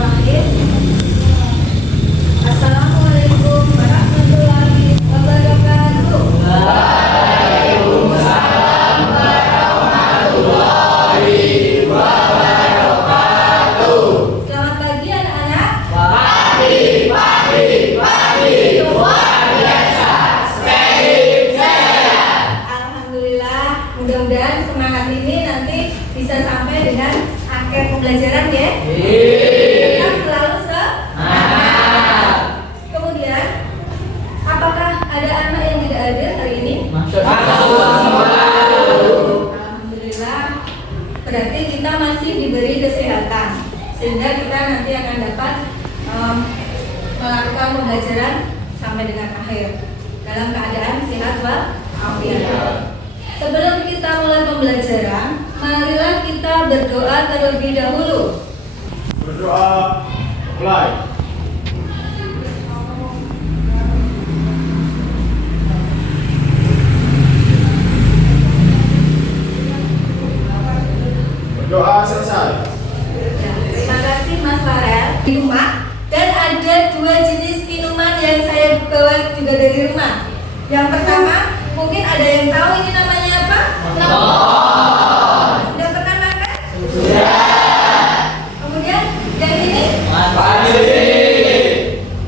Bismillahirrahmanirrahim. Assalamualaikum warahmatullahi wabarakatuh. Waalaikumsalam warahmatullahi wabarakatuh. Selamat pagi anak-anak. Pagi, luar biasa, spirit sehat. Alhamdulillah, mudah-mudahan semangat ini nanti bisa sampai dengan akhir pembelajaran ya. Tetap selalu semangat. Kemudian, apakah ada anak yang tidak ada hari ini? Alhamdulillah. Berarti kita masih diberi kesehatan, sehingga kita nanti akan dapat melakukan pembelajaran sampai dengan akhir dalam keadaan sehat walafiat. Sebelum kita mulai pembelajaran, marilah kita berdoa terlebih dahulu. Berdoa, mulai. Berdoa selesai. Ya, terima kasih Mas Farel. Di rumah dan ada dua jenis minuman yang saya bawa juga dari rumah. Yang pertama, mungkin ada yang tahu ini namanya apa? Sudah pernah makan? Kemudian yang ini?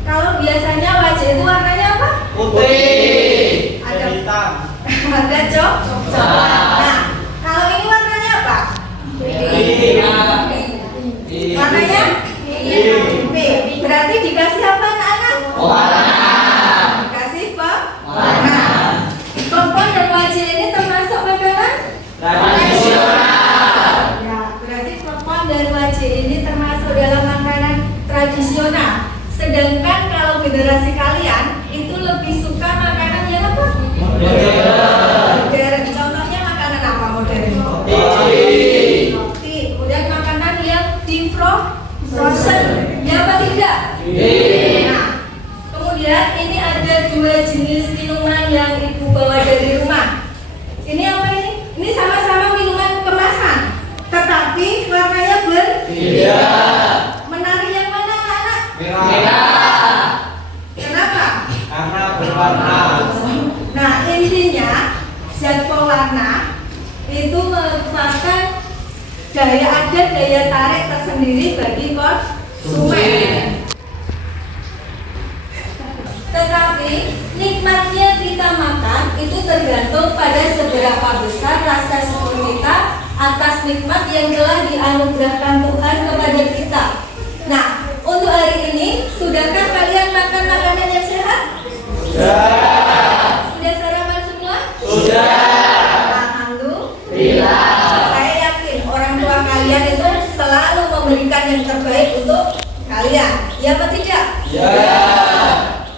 Kalau biasanya wajah itu warnanya apa? Putih. Ada Hitam. warna coklat. Nah, kalau ini warnanya apa? Warnanya? Pink. Berarti dikasih apa anak-anak? Dikasih warna. Popcorn dan wajah ini termasuk makanan? Tradisional. Ya, berarti popcorn dan wajah ini termasuk dalam makanan tradisional. Sedangkan kalau generasi kalian itu lebih suka makanan yang apa? Modern. Contohnya makanan apa modern? Roti. Kemudian makanan yang di frozen. Ya apa tidak? Nah, kemudian ini ada dua jenis minuman yang ibu bawa dari rumah. Ini apa ini? Ini sama-sama minuman kemasan, tetapi warnanya berbeda. Menarik yang mana anak? Kenapa? Karena berwarna. Nah, intinya zat pewarna itu merupakan daya adat, daya tarik tersendiri bagi konsumen. Tetapi nikmatnya kita makan itu tergantung pada seberapa besar rasa syukur kita atas nikmat yang telah dianugerahkan Tuhan kepada kita. Nah, untuk hari ini, sudahkah kalian makan makanan yang sehat? Sudah sarapan semua? Alhamdulillah. Saya yakin orang tua kalian itu selalu memberikan yang terbaik untuk kalian. Ya apa tidak?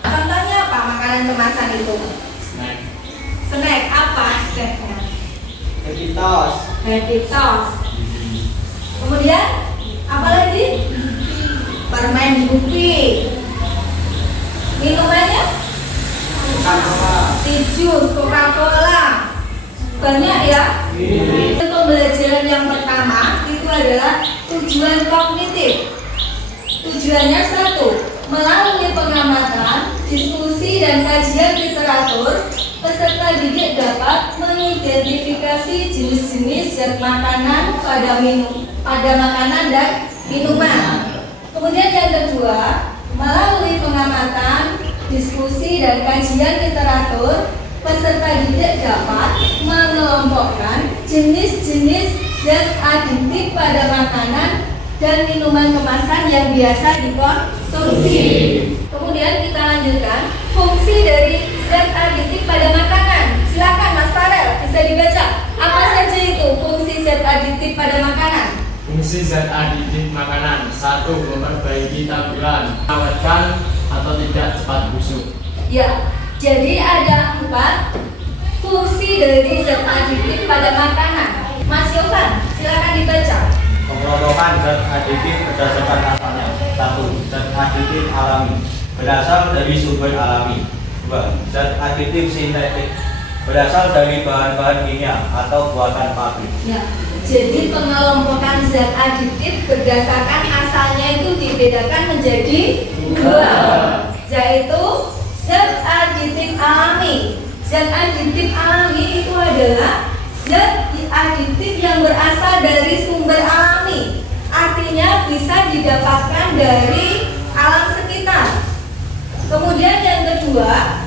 Contohnya apa makanan kemasan itu? Snack. Apa snacknya? Happy toast. Kemudian apa lagi? Permen Yupi. Minumannya? Jus, Coca-Cola. Banyak ya. Pembelajaran yang pertama itu adalah tujuan kognitif. Tujuannya satu, melalui pengamatan, diskusi dan kajian literatur, peserta didik dapat mengidentifikasi jenis-jenis zat makanan pada makanan dan minuman. Kemudian yang kedua, melalui pengamatan, diskusi dan kajian literatur, peserta didik dapat mengelompokkan jenis-jenis zat aditif pada makanan dan minuman kemasan yang biasa dikonsumsi. Kemudian kita lanjutkan fungsi dari zat aditif pada makanan. Silakan Mas Farel, bisa dibaca. Apa saja itu fungsi zat aditif pada makanan? Fungsi zat aditif makanan: 1. Memperbaiki tampilan, awetkan atau tidak cepat busuk. Ya, jadi ada 4 fungsi dari zat aditif pada makanan. Mas Yovan, silakan dibaca. Pengelompokan zat aditif berdasarkan asalnya. 1. Zat aditif alami, berasal dari sumber alami. 2. Zat aditif sintetik, berasal dari bahan-bahan kimia atau buatan pabrik. Ya, jadi pengelompokan zat aditif berdasarkan asalnya itu dibedakan dibedakan menjadi dua, yaitu zat aditif alami. Zat aditif alami itu adalah zat aditif yang berasal dari sumber alami, artinya bisa didapatkan dari alam sekitar. Kemudian yang kedua,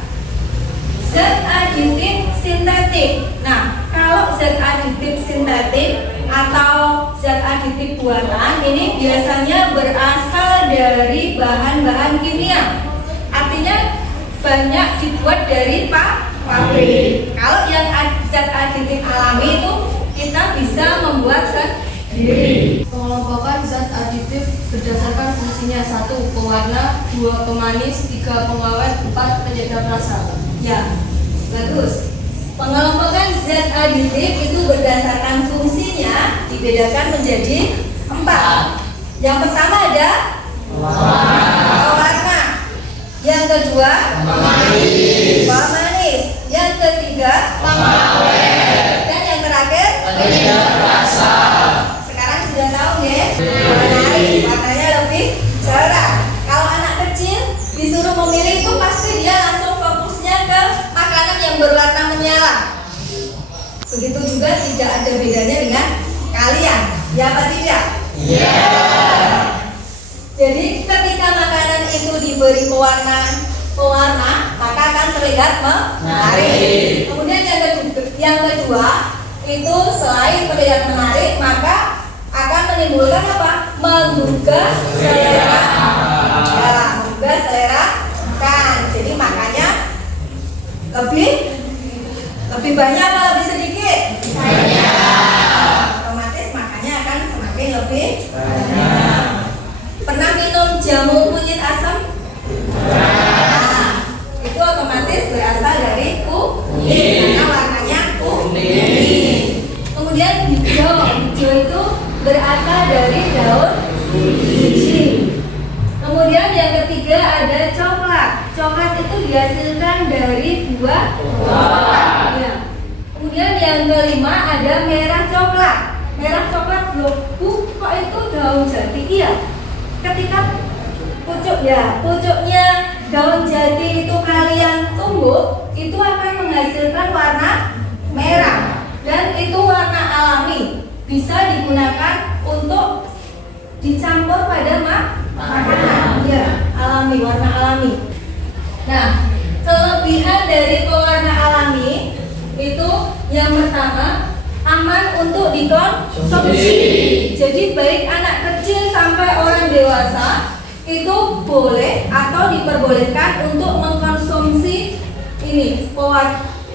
zat aditif sintetik. Nah, kalau zat aditif sintetik atau zat aditif buatan ini biasanya berasal dari bahan-bahan kimia, artinya banyak dibuat dari pabrik. Kalau yang zat aditif alami itu kita bisa membuat sendiri. Pengelompokan zat aditif berdasarkan fungsinya: 1. Pewarna, 2. Pemanis, 3. Pengawet, 4. Penyedap rasa. Ya, bagus. Pengelompokan zat aditif itu berdasarkan fungsinya dibedakan menjadi 4. Yang pertama ada pewarna. Yang kedua pemanis. Yang ketiga pengawet. Dan yang terakhir penyedap rasa. Sekarang sudah tahu ya? Warnanya lebih cerah. Kalau anak kecil disuruh memilih itu pasti dia langsung fokusnya ke makanan yang berwarna menyala. Begitu juga tidak ada bedanya dengan kalian, ya apa tidak? Iya. Jadi ketika makanan itu diberi pewarna, maka akan terlihat menarik. Kemudian yang kedua itu selain terlihat menarik, maka akan menimbulkan apa? Menggugah selera. Ya, menggugah selera kan. Jadi makanya lebih banyak apa lebih sedikit? Banyak. Otomatis makanya akan semakin lebih banyak. Pernah minum jamu kunyit asam? Nah, itu otomatis berasal dari kunyit karena warnanya kuning. Kemudian hijau itu berasal dari daun biji. Kemudian yang ketiga ada coklat. Coklat itu dihasilkan dari buah coklat. Ya. Kemudian yang kelima ada merah coklat. Merah coklat loh, kok itu daun jati? Iya. Ketika pucuknya daun jati itu kalian tumbuk, itu akan menghasilkan warna merah. Dan itu warna alami, bisa digunakan untuk dicampur pada makanan. Ya, alami, warna alami. Nah, kelebihan dari pewarna alami itu yang pertama aman untuk dikonsumsi. Jadi baik anak kecil sampai orang dewasa itu boleh atau diperbolehkan untuk mengkonsumsi ini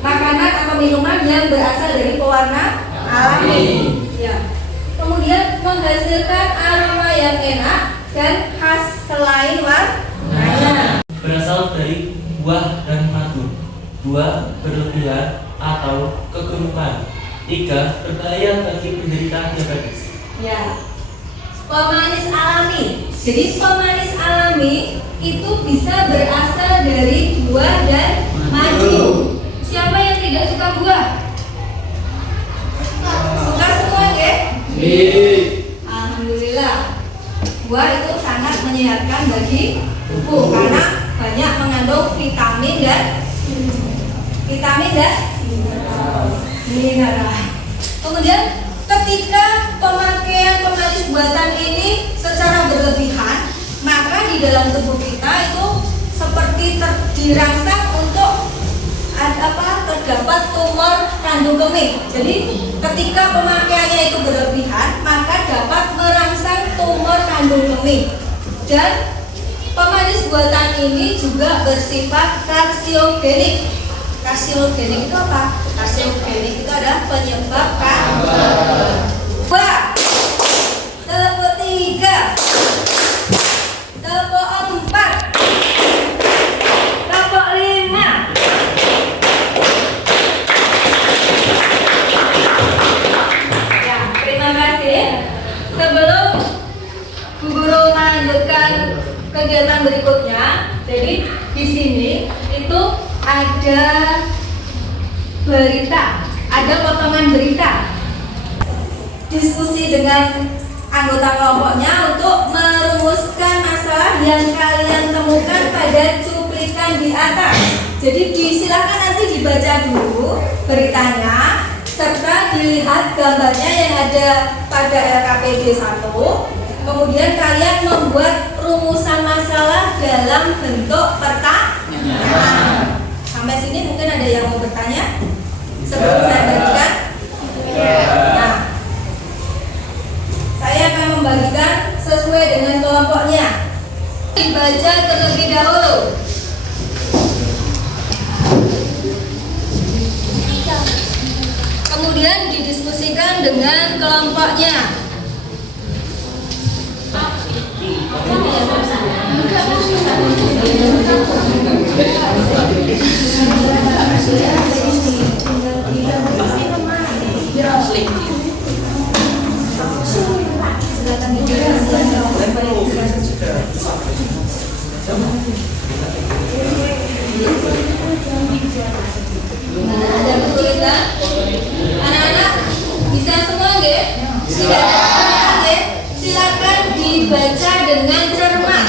makanan atau minuman yang berasal dari pewarna alami. Ya. Kemudian menghasilkan aroma yang enak dan khas selain warnanya. Berasal dari buah dan madu. 2. Berlebihan atau kegemukan. 3. Berbahaya bagi penderita diabetes. Ya. Pemanis alami. Jadi pemanis alami itu bisa berasal dari buah dan madu. Siapa yang tidak suka buah? Suka semua ya? Alhamdulillah. Buah itu sangat menyehatkan bagi tubuh karena banyak mengandung vitamin dan mineral. Kemudian ketika pemakaian pemanis buatan ini secara berlebihan, maka di dalam tubuh kita itu seperti dirangsang untuk terdapat tumor kandung kemih. Jadi ketika pemakaiannya itu berlebihan, maka dapat merangsang tumor kandung kemih. Dan pemanis buatan ini juga bersifat karsiogenik. Karsiogenik itu apa? Karsiogenik itu adalah penyebab kanker. 2. Tepuk 3. Tepuk 4. Tepuk 5. Ya, terima kasih. Sebelum Bu Guru melanjutkan kegiatan berikutnya, jadi di sini itu ada berita, ada potongan berita. Diskusi dengan anggota kelompoknya untuk merumuskan masalah yang kalian temukan pada cuplikan di atas. Jadi silakan nanti dibaca dulu beritanya serta dilihat gambarnya yang ada pada LKPD 1. Kemudian kalian membuat rumusan masalah dalam bentuk pertanyaan. Sampai sini mungkin ada yang mau bertanya sebelum saya bagikan? Nah, saya akan membagikan sesuai dengan kelompoknya. Dibaca terlebih dahulu. Kemudian didiskusikan dengan kelompoknya. Ada kesulitan? Anak-anak bisa semua nggih? Tidak ada kesulitan nggih? Silakan dibaca dengan cermat.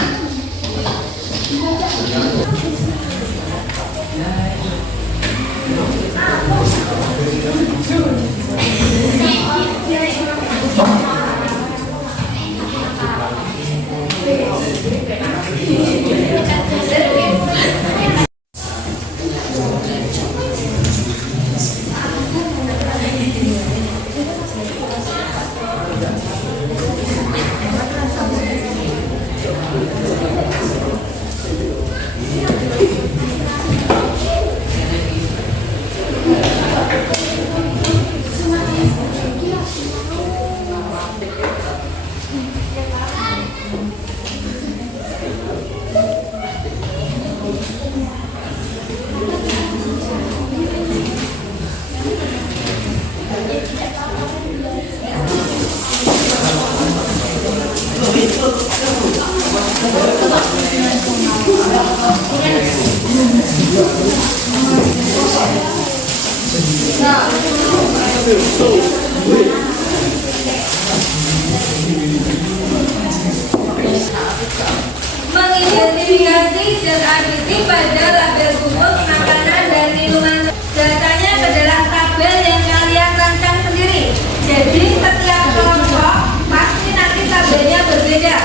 Mengidentifikasi zat aditif pada label bungkus makanan dan minuman. Datanya ke dalam tabel yang kalian rancang sendiri. Jadi setiap kelompok pasti nanti tabelnya berbeda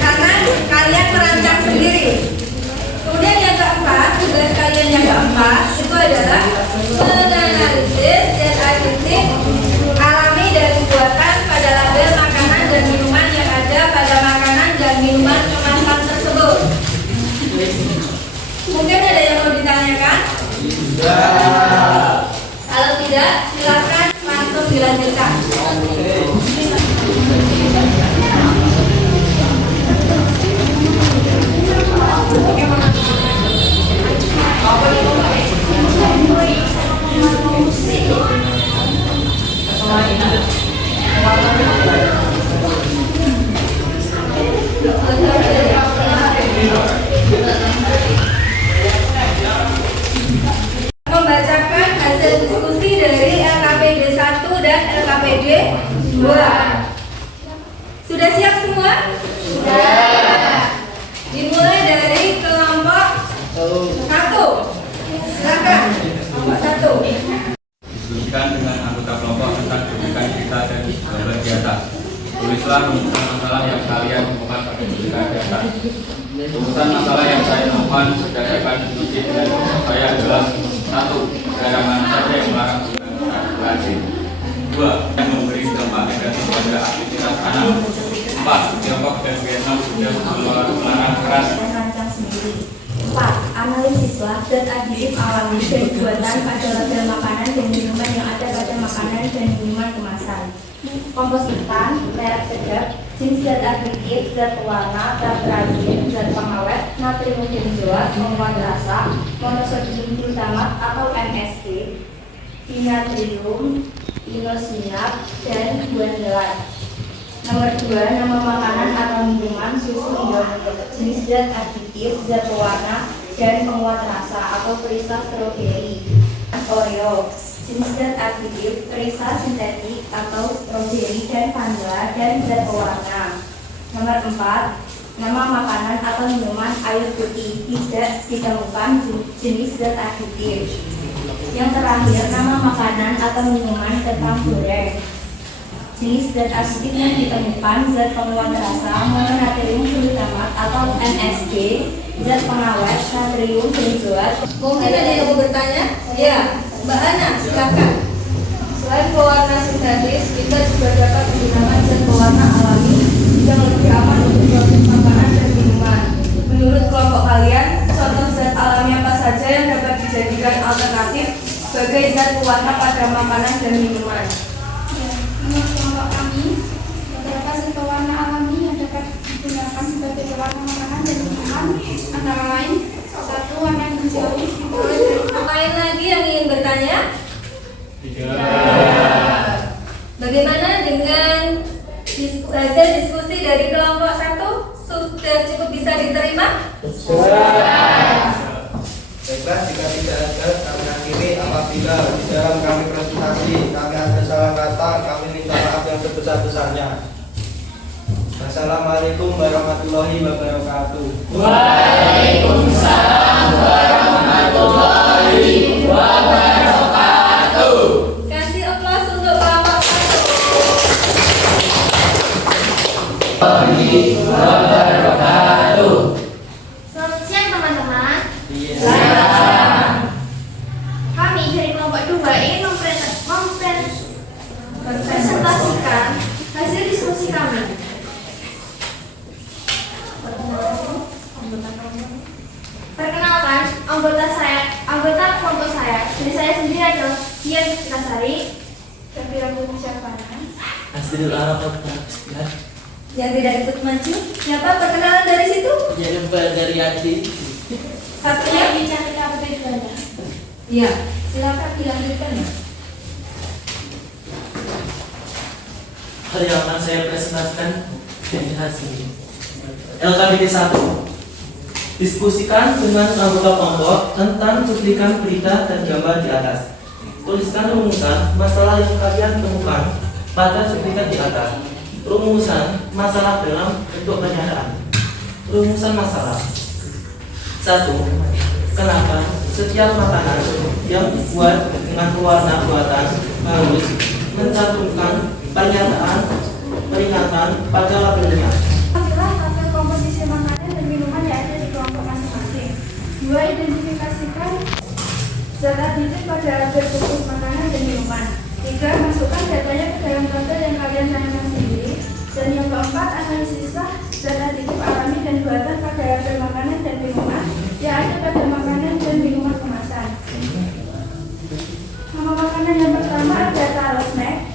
karena kalian merancang sendiri. Kemudian yang keempat, tugas kalian yang keempat itu adalah menganalisis zat aditif alami dari buatan pada label makanan dan minuman yang ada pada makanan dan minuman kemasan tersebut. Mungkin ada yang mau ditanyakan? Kalau tidak, silakan langsung dilanjutkan. Membacakan hasil diskusi dari LKPD 1 dan LKPD 2. Sudah siap semua? Sudah. Dimulai dari kelompok 1. Silakan, kelompok 1. Diskusikan dengan anggota kelompok tentang cuplikan cerita dan gambar di atas. Tulislah rumusan masalah yang kalian temukan pada cuplikan di atas. Rumusan masalah yang saya temukan berdasarkan diskusi dengan kelompok saya adalah: 1. Negara mana saja yang melarang penggunaan kalkulasi. 2. Yang memberi dampak negatif pada aktivitas anak. 4. Tiongkok dan Vietnam sudah melarang keras. 4. Analisislah zat aditif alami dan buatan pada label makanan dan minuman yang ada pada makanan dan minuman kemasan. Kompositan, merek sedap, jenis zat aditif, zat pewarna, zat perazin, zat pengawet, natrium benzoat, penguat rasa, monosodium glutamat atau MSG, dinatrium, inosiniat, dan guandalat. Nomor 2, nama makanan atau minuman, susu Indomilk, jenis zat aditif, zat pewarna, dan penguat rasa atau perisa stroberi. Oreo, jenis zat aditif, perisa sintetik atau stroberi dan vanila, dan zat pewarna. Nomor 4, Nama makanan atau minuman air putih tidak ditemukan jenis zat aditif. Yang terakhir, nama makanan atau minuman kentang goreng. Jenis zat aditif yang ditemukan zat penguat rasa, mononatrium glutamat atau MSG, zat pengawet, natrium benzoat. Mungkin ada yang mau bertanya? Ya, Mbak Ana, silakan. Selain pewarna sintetis, kita juga dapat menggunakan zat pewarna alami yang lebih aman untuk proses makanan dan minuman. Menurut kelompok kalian, contoh zat alami apa saja yang dapat dijadikan alternatif sebagai zat pewarna pada makanan dan minuman? Menurut kelompok kami, beberapa zat pewarna alami yang dapat digunakan sebagai pewarna makanan dan minuman antara lain 1. Warna hijau diperoleh dari Lain lagi yang ingin bertanya? Bagaimana dengan hasil diskusi dari kelompok 1? Sudah cukup bisa diterima? Baiklah, jika tidak ada, kami akhiri. Apabila di dalam kami presentasi kami ada salah kata, kami minta maaf yang sebesar-besarnya. Wassalamualaikum warahmatullahi wabarakatuh. Waalaikumsalam warahmatullahi wabarakatuh. Kasih aplaus untuk kelompok 1. Selamat siang teman-teman. Kami dari kelompok 2 ingin mempresentasikan hasil diskusi kami. Perkenalkan, anggota kelompok saya. Jadi saya sendiri adalah Dian Nasari, Kafira Bumisapana. Asrul Arafat Pakistan. Yang tidak ikut maju, siapa perkenalan dari situ? Jadi dari Adi. Satunya? Bicara Putri Juanda. Iya, silakan dilanjutkan ya. Hari yang akan saya presentasikan dari hasil LKBD 1. Diskusikan dengan anggota kelompok tentang cuplikan berita dan gambar di atas. Tuliskan rumusan masalah yang kalian temukan pada cuplikan di atas. Rumusan masalah dalam bentuk pernyataan. Rumusan masalah 1. Kenapa setiap makanan yang dibuat dengan pewarna buatan harus mencantumkan pernyataan peringatan pada labelnya? Adalah tabel komposisi makanan dan minuman yang ada di kelompok masing-masing. 2. Identifikasikan zat aditif pada label bungkus makanan dan minuman. 3. Masukkan datanya ke dalam tabel yang kalian tanyakan sendiri. Dan yang keempat, analisislah zat aditif alami dan buatan pada label makanan dan minuman yang ada pada makanan dan minuman kemasan. Nama makanan yang pertama ada taro snack.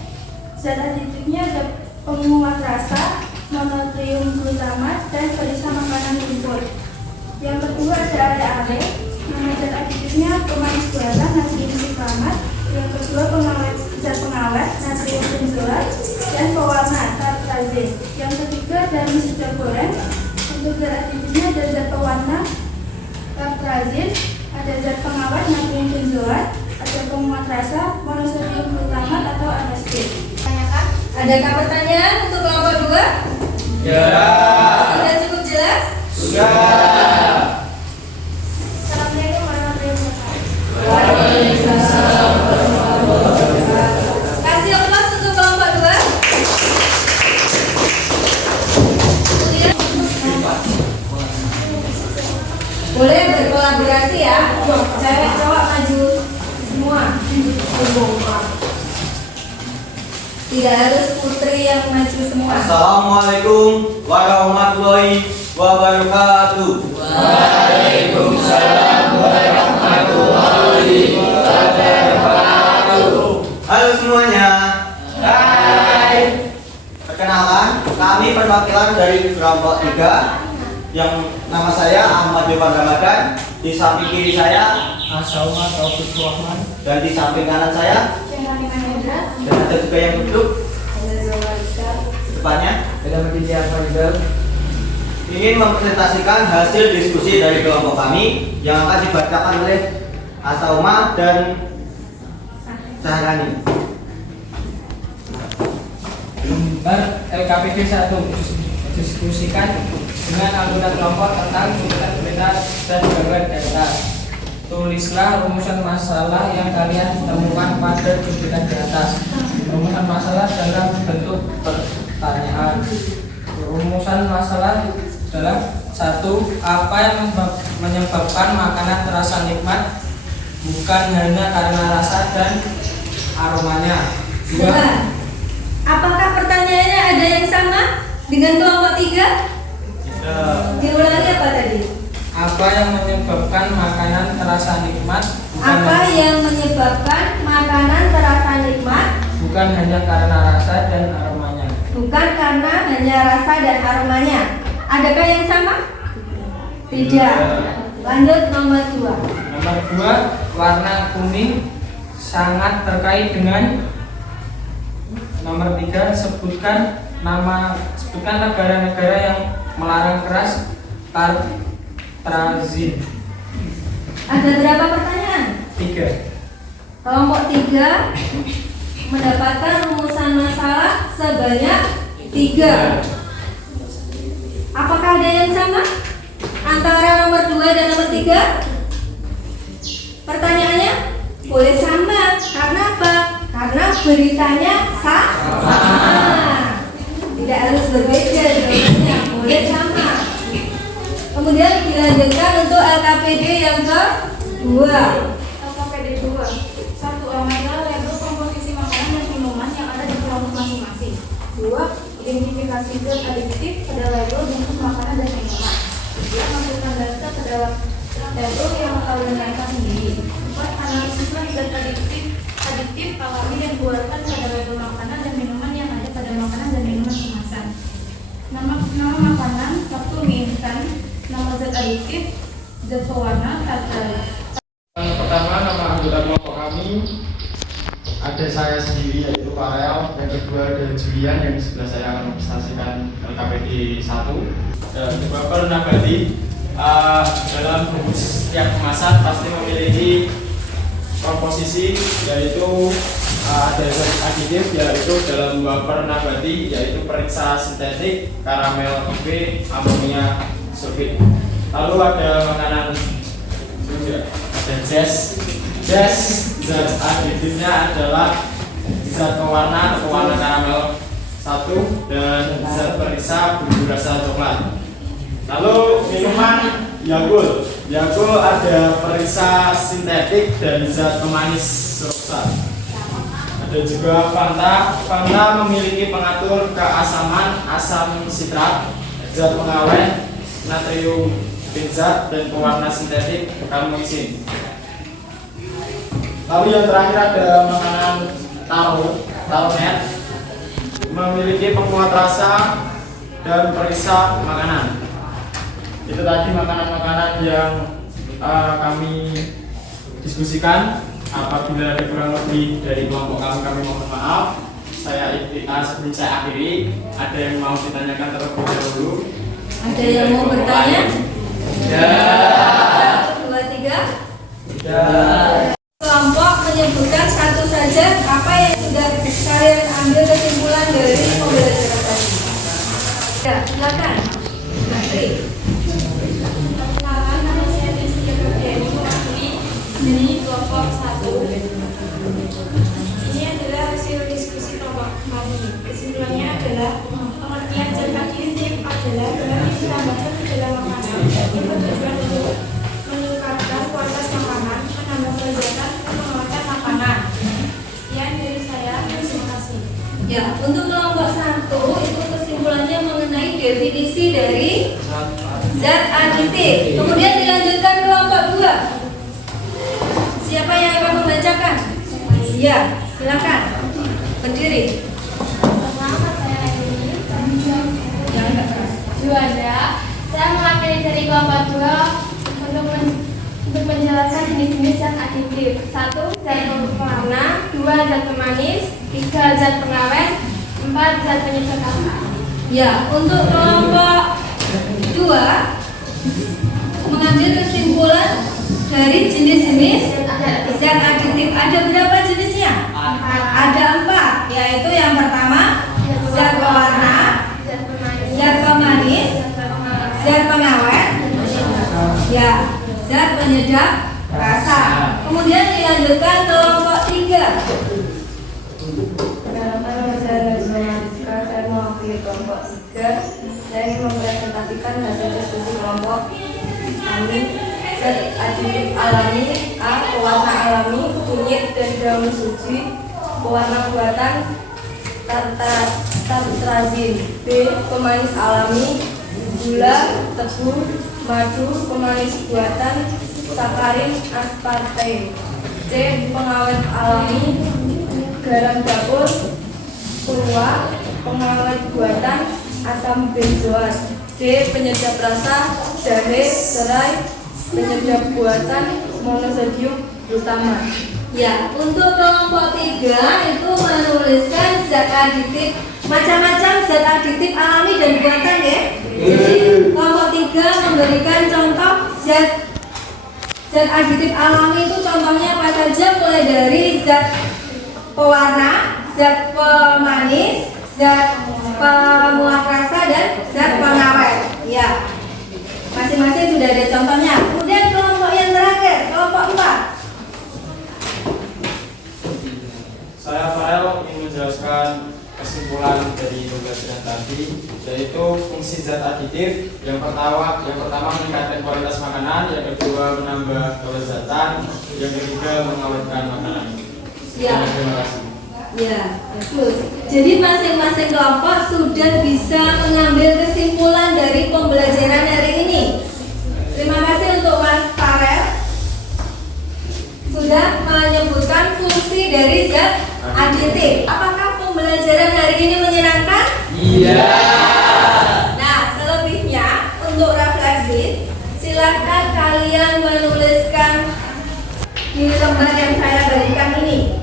Zat aditifnya ada penguat rasa, mononatrium glutamat, dan berisa makanan rumput. Yang kedua ada ale-ale. Nama zat aditifnya pemanis buatan, natrium siklamat. Yang kedua zat pengawet, natrium benzoat, dan pewarna, tartrazin. Yang ketiga ada mie sudah goreng. Untuk zat aditifnya ada zat pewarna, tartrazin, ada zat pengawet, natrium benzoat, ada penguat rasa, monosodium glutamat atau MSG. Tanyakan. Adakah pertanyaan untuk kelompok 2? Ya. Sudah cukup jelas? Sudah. Assalamualaikum warahmatullahi wabarakatuh. Kasih aplaus untuk kelompok 2. Kemudian boleh berkolaborasi ya. Cewek cowok maju semua. Tidak harus putri yang maju semua. Assalamualaikum warahmatullahi wabarakatuh. Waalaikumsalam warahmatullahi wabarakatuh. Halo semuanya. Hai. Perkenalkan, kami perwakilan dari kelompok 3 yang nama saya Ahmad Dewan Ramadan. Di samping kiri saya Asauma Taufik Rahman. dan di samping kanan saya, dan ada juga yang duduk depannya, ingin mempresentasikan hasil diskusi dari kelompok kami yang akan dibacakan oleh Asauma dan Sahrani. Lembar LKPD 1 diskusikan dengan anggota kelompok tentang tuntutan berita dan gambar di atas. Tulislah rumusan masalah yang kalian temukan pada tuntutan di atas. Rumusan masalah dalam bentuk pertanyaan. Rumusan masalah dalam 1. Apa yang menyebabkan makanan terasa nikmat? Bukan hanya karena rasa dan aromanya. 2. Apakah pertanyaannya ada yang sama dengan kelompok 3? Diulangi apa tadi? Apa yang menyebabkan makanan terasa nikmat? Apa yang menyebabkan makanan terasa nikmat? Bukan hanya karena rasa dan aromanya. Bukan karena hanya rasa dan aromanya. Adakah yang sama? Tidak. Lanjut nomor 2. Nomor 2, warna kuning sangat terkait dengan. Nomor 3, sebutkan negara-negara yang melarang keras tartrazin. Ada berapa pertanyaan? 3. Kelompok 3 mendapatkan rumusan masalah sebanyak 3. Apakah ada yang sama antara nomor 2 dan nomor 3? Pertanyaannya boleh sama. Karena apa? Karena beritanya sama. Tidak harus berbeda jawabannya, boleh sama. Kemudian dilanjutkan untuk LKPD yang kedua. LKPD 2. 1. Amatilah label komposisi makanan dan minuman yang ada di kelompok masing-masing. 2. Identifikasi zat adiktif pada label bungkus makanan dan minuman. 3. Masukkan data ke dalam label yang kalian rancang sendiri. 4. Analisislah zat adiktif alami yang dikeluarkan pada label makanan dan minuman yang ada pada makanan dan minuman kemasan. Nama makanan, 1. mie instan. Nama zat adiktif, zat pewarna, tartar. Yang pertama, nama anggota kelompok kami ada saya sendiri yaitu Farel, yang kedua ada Julian, yang di sebelah saya akan mempresentasikan LKPD 1. Dan beberapa nabati dalam setiap kemasan pasti memiliki komposisi, yaitu ada zat aditif, yaitu dalam wafer nabati, yaitu periksa sintetik, karamel UV, amonia sulfit. Lalu ada makanan ada jazz. Zat aditifnya adalah zat pewarna karamel 1 dan zat periksa bumbu rasa coklat. Lalu minuman Yakult ada periksa sintetik dan zat pemanis sirup. Ada juga Fanta memiliki pengatur keasaman, asam sitrat, zat pengawet, natrium benzat, dan pewarna sintetik karmoisin. Lalu yang terakhir ada makanan Taronet, memiliki penguat rasa dan periksa makanan. Itu tadi makanan-makanan yang kami diskusikan. Apabila ada kurang lebih dari kelompok kami mohon maaf. Sebelum saya akhiri, ada yang mau ditanyakan terlebih dahulu? Ada yang mau bertanya? Ya. 1, 2, 3. Ya. Kelompok menyebutkan satu saja apa yang sudah kalian ambil kesimpulan dari pembelajaran tadi. Ya, silakan. Natri. Perkenalkan, nama saya Rizky Febriani, mewakili dari kelompok 1. Ini adalah hasil diskusi kelompok kami. Kesimpulannya adalah pengertian zat aditif adalah bahan yang ditambahkan ke dalam makanan yang bertujuan untuk meningkatkan kualitas makanan, menambah kelezatan, dan menguatkan makanan. Sekian dari saya, terima kasih. Ya, untuk kelompok 1 itu kesimpulannya mengenai definisi dari zat aditif. Kemudian dilanjutkan kelompok 2. Siapa yang akan membacakan? Iya, silakan. Berdiri. Pertama, saya Aini. Jangan agak keras. Juanda, saya mewakili dari kelompok 2 untuk menjelaskan jenis-jenis zat aditif. 1. Zat pewarna, 2. Zat pemanis, 3. Zat pengawet, 4. Zat penyedap rasa. Ya, untuk kelompok 2 mengambil kesimpulan dari jenis-jenis zat aditif. Ada berapa jenisnya? Ada 4, yaitu yang pertama zat pewarna, zat pemanis, unjuk rasa. Kemudian dilanjutkan kelompok 3. Perkenalkan, saya mewakili kelompok 3. Saya ingin mempresentasikan hasil diskusi kelompok kami. Zat aditif alami: A. Pewarna alami, kunyit dan daun suji. Pewarna buatan: tartrazin. B. Pemanis alami: gula, tebu, madu. Pemanis buatan: sakarin, aspartame. C. Pengawet alami: garam dapur, tua. Pengawet buatan: asam benzoat. D. Penyedap rasa: jahe, serai. Penyedap buatan: monosodium glutamat. Ya, untuk kelompok 3 itu menuliskan zat aditif, macam-macam zat aditif alami dan buatan ya. Jadi kelompok 3 memberikan contoh zat aditif alami itu contohnya apa saja, mulai dari zat pewarna, zat pemanis, zat penguat rasa dan zat pengawet. Ya, masing-masing sudah ada contohnya. Kemudian kelompok yang terakhir, kelompok 4. Saya Farel ingin menjelaskan kesimpulan dari pembelajaran tadi, yaitu fungsi zat aditif. Yang pertama meningkatkan kualitas makanan, yang kedua menambah kelezatan, yang ketiga mengawetkan makanan. Ya. Terima kasih. Ya, bagus. Jadi masing-masing kelompok sudah bisa mengambil kesimpulan dari pembelajaran hari ini. Terima kasih untuk Mas Farel sudah menyebutkan fungsi dari zat aditif. Apakah pembelajaran hari ini menyenangkan? Iya. Nah, selebihnya untuk refleksi, silakan kalian menuliskan di lembar yang saya berikan ini.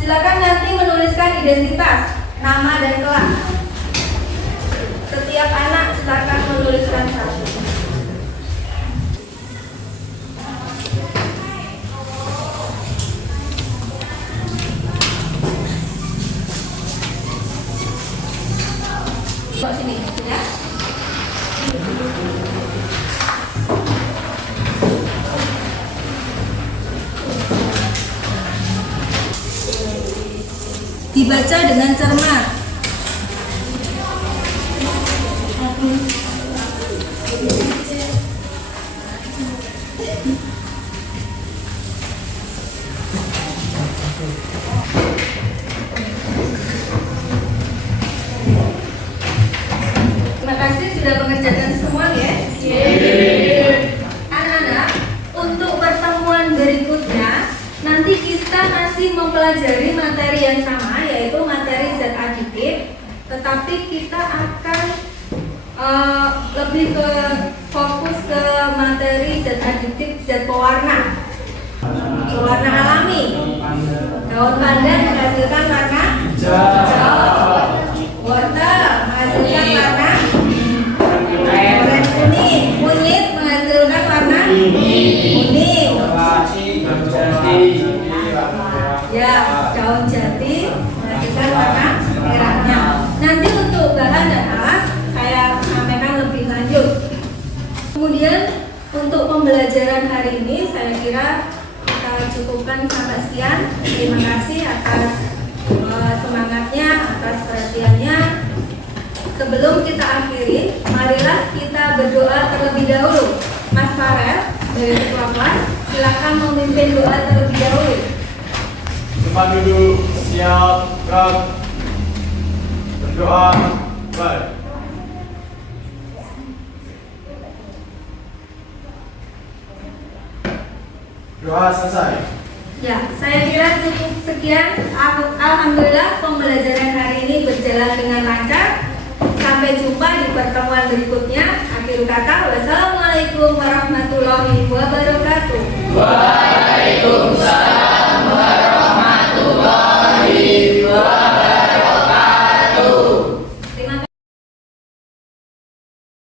Silakan nanti menuliskan identitas, nama dan kelas. Setiap anak silakan menuliskan satu. Kok sini, ya? Dibaca dengan cermat. Terima kasih sudah mengerjakan semua ya. Anak-anak, untuk pertemuan berikutnya nanti kita masih mempelajari materi yang sama, yaitu materi zat aditif, tetapi kita akan lebih ke fokus ke materi zat aditif zat pewarna. Pewarna alami. Daun pandan menghasilkan warna hijau. Wortel menghasilkan warna oranye kuning. Kunyit menghasilkan warna kuning. Ya, daun jati menghasilkan warna merahnya. Nanti untuk bahan dan alat saya sampaikan lebih lanjut. Kemudian untuk pembelajaran hari ini saya kira kita cukupkan sampai sekian. Terima kasih atas semangatnya, atas perhatiannya. Sebelum kita akhiri, marilah kita berdoa terlebih dahulu. Mas Farel dari ketua kelas, silakan memimpin doa terlebih dahulu. Depan duduk, siap, gerak. Berdoa, baik. Doa selesai. Ya, saya kira cukup sekian. Alhamdulillah pembelajaran hari ini berjalan dengan lancar. Sampai jumpa di pertemuan berikutnya. Akhir kata, wassalamualaikum warahmatullahi wabarakatuh.